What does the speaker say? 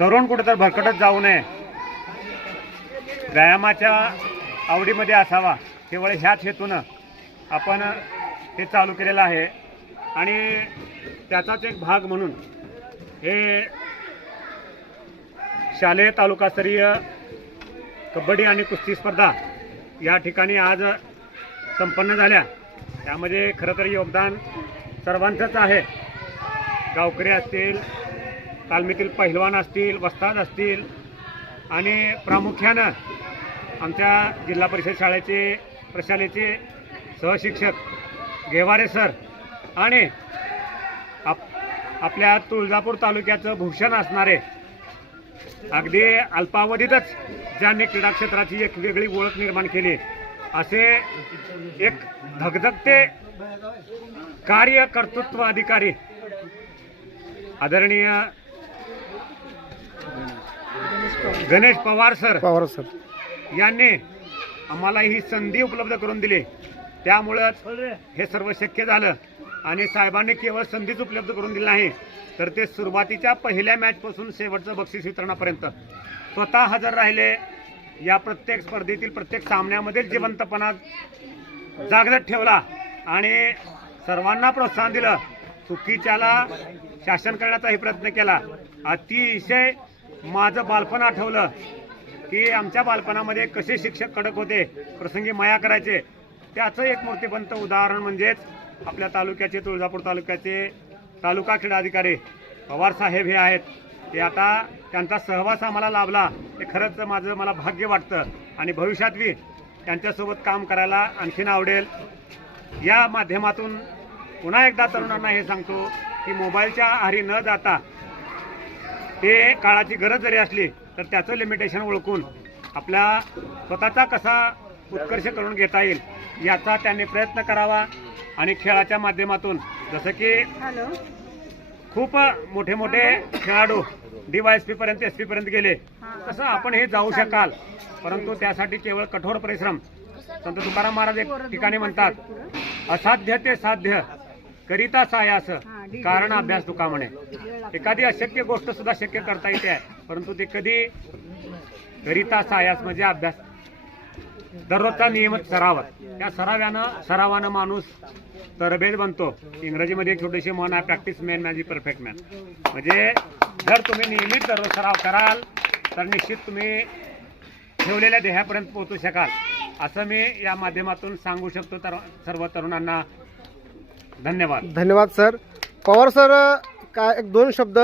तरुण कुठेतरी भरकटत जाऊ नये, व्यायामाच्या आवडीमध्ये असावा, केवळ ह्याच हेतूनं आपण हे चालू केलेलं आहे. आणि त्याचाच एक भाग म्हणून हे शालेय तालुकास्तरीय कबड्डी आणि कुस्ती स्पर्धा या ठिकाणी आज संपन्न झाल्या. त्यामध्ये खरं तर योगदान सर्वांचंच आहे. गावकरी असतील, तालमीतील पहिलवान असतील, वस्ताद असतील आणि प्रामुख्यानं आमच्या जिल्हा परिषद शाळेचे प्रशालेचे सहशिक्षक घेवारे सर आणि आपल्या तुळजापूर तालुक्याचं भूषण असणारे, अगदी अल्पावधीतच ज्यांनी क्रीडा क्षेत्राची एक वेगळी ओळख निर्माण केली असे एक धगधगते कार्य कर्तृत्व अधिकारी आदरणीय गणेश पवार सर यांनी आम्हाला ही संधी उपलब्ध करून दिली. त्यामुळं हे सर्व शक्य झालं. आणि साहेबांनी केवळ संधीच उपलब्ध करून दिली नाही, तर ते सुरुवातीच्या पहिल्या मॅचपासून शेवटचं बक्षीस वितरणापर्यंत स्वतः हजर राहिले. या प्रत्येक स्पर्धेतील प्रत्येक सामन्यामध्ये जिवंतपणा जागृत ठेवला आणि सर्वांना प्रोत्साहन दिलं. चुकीच्याला शासन करण्याचाही प्रयत्न केला. अतिशय माझं बालपण आठवलं की आमच्या बालपणामध्ये कसे शिक्षक कडक होते, प्रसंगी माया करायचे. त्याचं एक मूर्तिमंत उदाहरण म्हणजेच आपल्या तालुक्याचे, तुळजापूर तालुक्याचे तालुका क्रीडा अधिकारी पवार साहेब हे आहेत. ते आता त्यांचा सहवास आम्हाला लाभला, ते खरंच मला भाग्य वाटतं. आणि भविष्यातही त्यांच्यासोबत काम करायला आणखीन आवडेल. या माध्यमातून पुन्हा एकदा तरुणांना हे सांगतो की मोबाईलच्या आहारी न जाता ते काळाची गरज जरी असली तर त्याचं लिमिटेशन ओळखून आपला स्वतःचा कसा उत्कर्ष करून घेता येईल याचा त्यांनी प्रयत्न करावा. आणि खेळाच्या माध्यमातून जसं की खूप मोठे मोठे खेळाडू DYSP पर्यंत SP पर्यंत गेले, तसं आपण हे जाऊ शकाल. परंतु त्यासाठी केवळ कठोर परिश्रम. संत तुकाराम महाराज एक ठिकाणी म्हणतात, असाध्य ते साध्य करिता सायास कारण अभ्यास तुका म्हणे. एखादी अशक्य गोष्ट सुद्धा शक्य करता येते, परंतु ते कधी करिता सायास म्हणजे अभ्यास, दररोजचा नियमित सराव. त्या सरावानं माणूस तरबेज बनतो. इंग्रजीमध्ये एक छोटीशी म्हण आहे, प्रॅक्टिस मॅन मॅजी परफेक्ट मॅन. म्हणजे जर तुम्ही नियमित दररोज सराव कराल तर निश्चित तुम्ही ठेवलेल्या ध्येयापर्यंत पोहोचू शकाल, असं मी या माध्यमातून सांगू शकतो. तर सर्व तरुणांना धन्यवाद. धन्यवाद सर. पवार सर, काय एक दोन शब्द